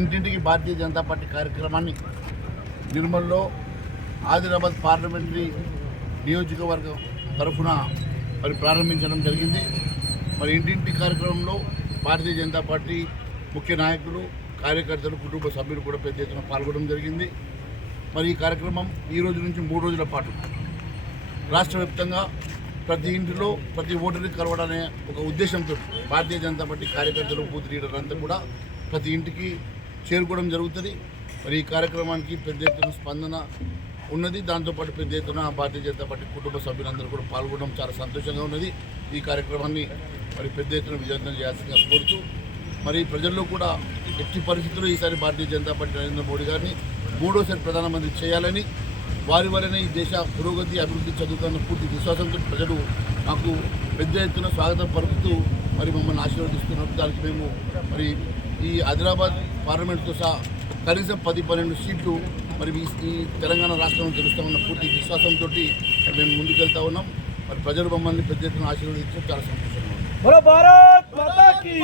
ఇంటింటికి భారతీయ జనతా పార్టీ కార్యక్రమాన్ని నిర్మల్లో ఆదిలాబాద్ పార్లమెంటరీ నియోజకవర్గం తరఫున మరి ప్రారంభించడం జరిగింది. మరి ఇంటింటి కార్యక్రమంలో భారతీయ జనతా పార్టీ ముఖ్య నాయకులు, కార్యకర్తలు, కుటుంబ సభ్యులు కూడా పెద్ద ఎత్తున పాల్గొనడం జరిగింది. మరి ఈ కార్యక్రమం ఈ రోజు నుంచి 3 రోజుల పాటు రాష్ట్ర వ్యాప్తంగా ప్రతి ఇంటిలో ప్రతి ఓటర్ని కలవడనే ఒక ఉద్దేశంతో భారతీయ జనతా పార్టీ కార్యకర్తలు, బూత్ లీడర్లు అంతా కూడా ప్రతి ఇంటికి చేరుకోవడం జరుగుతుంది. మరి ఈ కార్యక్రమానికి పెద్ద ఎత్తున స్పందన ఉన్నది. దాంతోపాటు పెద్ద ఎత్తున భారతీయ జనతా పార్టీ కుటుంబ సభ్యులందరూ కూడా పాల్గొనడం చాలా సంతోషంగా ఉన్నది. ఈ కార్యక్రమాన్ని మరి పెద్ద ఎత్తున విజయవంతం చేయాల్సిందిగా కోరుతూ, మరి ప్రజల్లో కూడా ఎట్టి పరిస్థితుల్లో ఈసారి భారతీయ జనతా పార్టీ నరేంద్ర మోడీ గారిని 3వసారి ప్రధానమంత్రి చేయాలని, వారి వల్లనే ఈ దేశ పురోగతి, అభివృద్ధి చదువుతున్న పూర్తి విశ్వాసంతో ప్రజలు మాకు పెద్ద ఎత్తున స్వాగతం పలుకుతూ మరి మమ్మల్ని ఆశీర్వదిస్తున్నారు. దానికి మేము మరి ఈ ఆదిలాబాద్ పార్లమెంట్తో సహా కనీసం 10-12 సీట్లు మరి ఈ తెలంగాణ రాష్ట్రంలో గెలుస్తామన్న పూర్తి విశ్వాసంతో మేము ముందుకెళ్తా ఉన్నాం. మరి ప్రజలు మమ్మల్ని పెద్ద ఎత్తున ఆశీర్వదించడం చాలా సంతోషంగా ఉంది.